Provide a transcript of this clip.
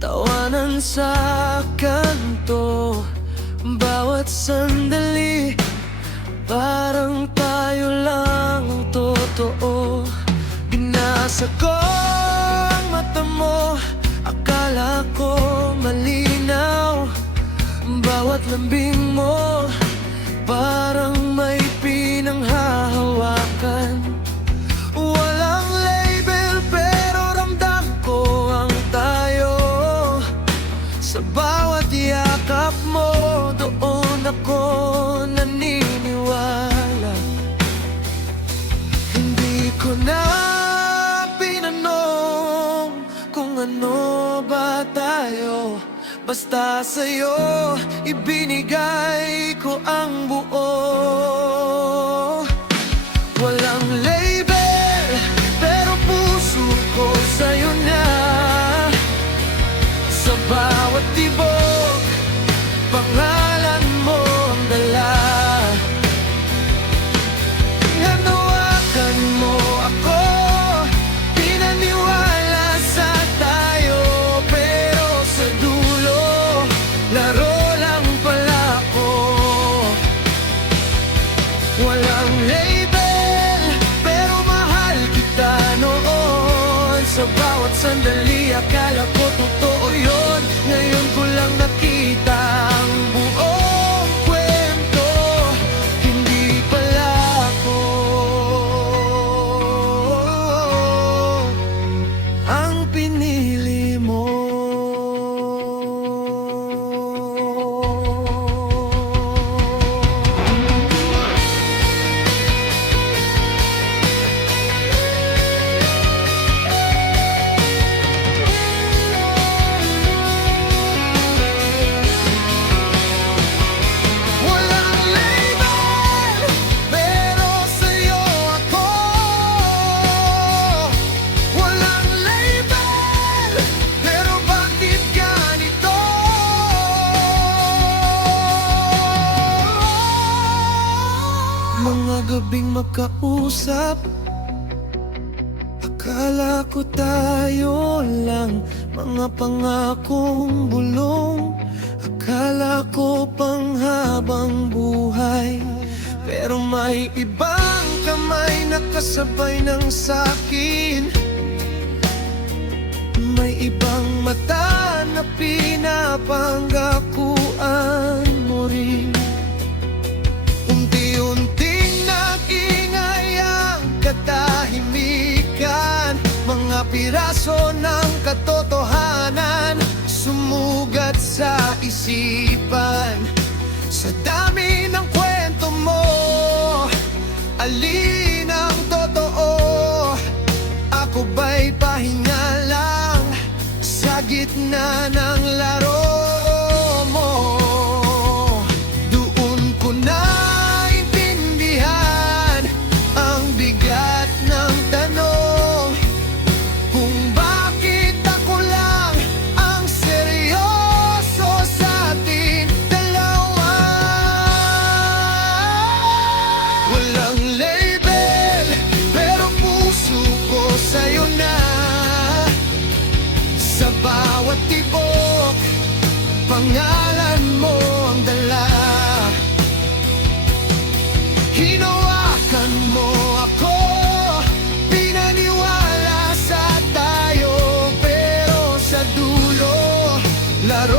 tawanan sa kanto. Bawat sandali, parang tayo lang ang totoo. Binasa ko ang mata mo, akala ko malinaw. Bawat lambing mo, parang may pinanghahawakan. Walang label pero ramdam ko ang tayo. Sa bawat yakap mo, doon ako naniniwala. Hindi ko na pinanong kung ano ba tayo. Basta sa'yo, ibinigay ko ang buo. Walang label, pero puso ko sa'yo na. Sa bawat tibok, pangalan mo ang dala. Hinawakan mo ako, pinaniwala sa tayo. Pero sa dulo, laro lang pala ako. Walang label, pero mahal kita noon. Sa bawat sandali, akala ko totoo yun. Ngayon ko lang nakita ang buong kwento. Hindi pala ako ang pinili mo. Mga gabing magkausap, akala ko tayo lang. Mga pangakong bulong, akala ko panghabang buhay. Pero may ibang kamay nakasabay ng sakin. May ibang mata na pinapanggakuan mo rin. Unti-unting nag-ingay ang katahimikan. Mga piraso ng katotohanan sumugat sa isipan. Sa dami ng kwento mo, alin ang totoo? Ako ba'y pahinga lang sa gitna ng laro mo? Doon ko naintindihan ang bigat ng tanong, kung bakit ako lang ang seryoso sa ating dalawa. Walang label, pero puso ko sa'yo na. Sa bawat tibok, pangalan mo ang dala. Hinawakan mo ako, pinaniwala sa tayo. Pero sa dulo, laro